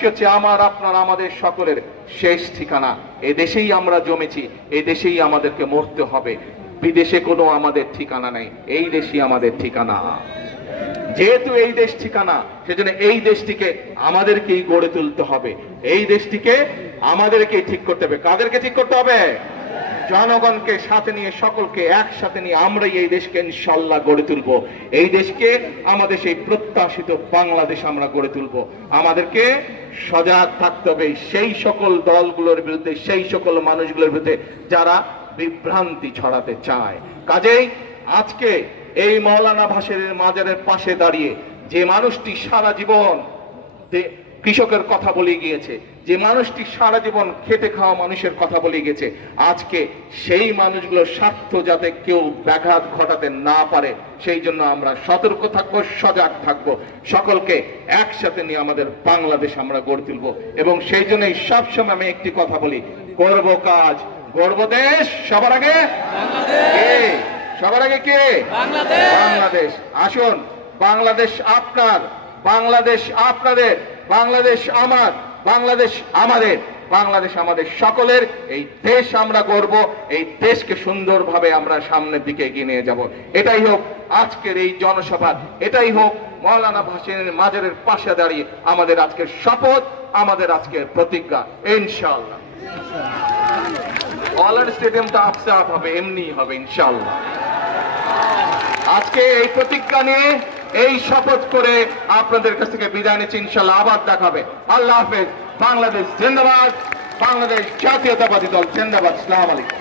দেশটি হচ্ছে আমার, আপনার, আমাদের সকলের শেষ ঠিকানা। এই দেশেই আমরা জমেছি, এই দেশেই আমাদেরকে মরতে হবে। বিদেশে কোনো আমাদের ঠিকানা নেই, এই দেশই আমাদের ঠিকানা। যেহেতু এই দেশ ঠিকানা, সেজন্য এই দেশটিকে আমাদেরকেই গড়ে তুলতে হবে। এই দেশটিকে আমাদেরকেই ঠিক করতে হবে। কাদেরকে ঠিক করতে হবে? জনগণকে সাথে নিয়ে, সকলকে একসাথে নিয়ে আমরাই এই দেশকে ইনশাআল্লাহ গড়ে তুলবো। এই দেশকে আমাদের সেই প্রত্যাশিত বাংলাদেশ আমরা গড়ে তুলবো। আমাদেরকে সজাগ থাকতে হবে সেই সকল দলগুলোর বিরুদ্ধে, সেই সকল মানুষগুলোর বিরুদ্ধে যারা বিভ্রান্তি ছড়াতে চায়। কাজেই আজকে এই মৌলানা ভাসানীর মাজারের পাশে দাঁড়িয়ে যে মানুষটি সারা জীবন কৃষকের কথা বলে গিয়েছে, যে মানুষটি সারা জীবন খেটে খাওয়া মানুষের কথা বলে গেছে, আজকে সেই মানুষগুলোর স্বার্থ যাতে কেউ ব্যাঘাত ঘটাতে না পারে সেই জন্য আমরা সতর্ক থাকবো, সজাগ থাকবো। সকলকে একসাথে নিয়ে আমাদের বাংলাদেশ আমরা গড়ে তুলব। এবং সেই জন্যই সবসময় আমি একটি কথা বলি, করব কাজ, গড়ব দেশ। সবার আগে কে? সবার আগে কে? বাংলাদেশ। আসুন, বাংলাদেশ আপনার, বাংলাদেশ আপনাদের, বাংলাদেশ আমার, বাংলাদেশ আমাদের, বাংলাদেশ আমাদের সকলের। এই দেশ আমরা গড়ব, এই দেশকে সুন্দরভাবে আমরা সামনের দিকে এগিয়ে নিয়ে যাব। এটাই হোক আজকের এই জনসভা, এটাই হোক মৌলানা ভাসানীর মাজারের পাশে দাঁড়িয়ে আমাদের আজকের শপথ, আমাদের আজকের প্রতিজ্ঞা। ইনশাআল্লাহ অলরেডি স্টেডিয়ামটা আপসে আপ হবে, এমনি হবে ইনশাআল্লাহ। আজকে এই প্রতিজ্ঞা নিয়ে, এই শপথ করে আপনাদের কাছ থেকে বিদায় নিচ্ছি। ইনশাআল্লাহ আবার দেখা হবে। আল্লাহ হাফেজ। বাংলাদেশ জিন্দাবাদ, বাংলাদেশ জাতীয়তাবাদী দল জিন্দাবাদ। আসসালামু আলাইকুম।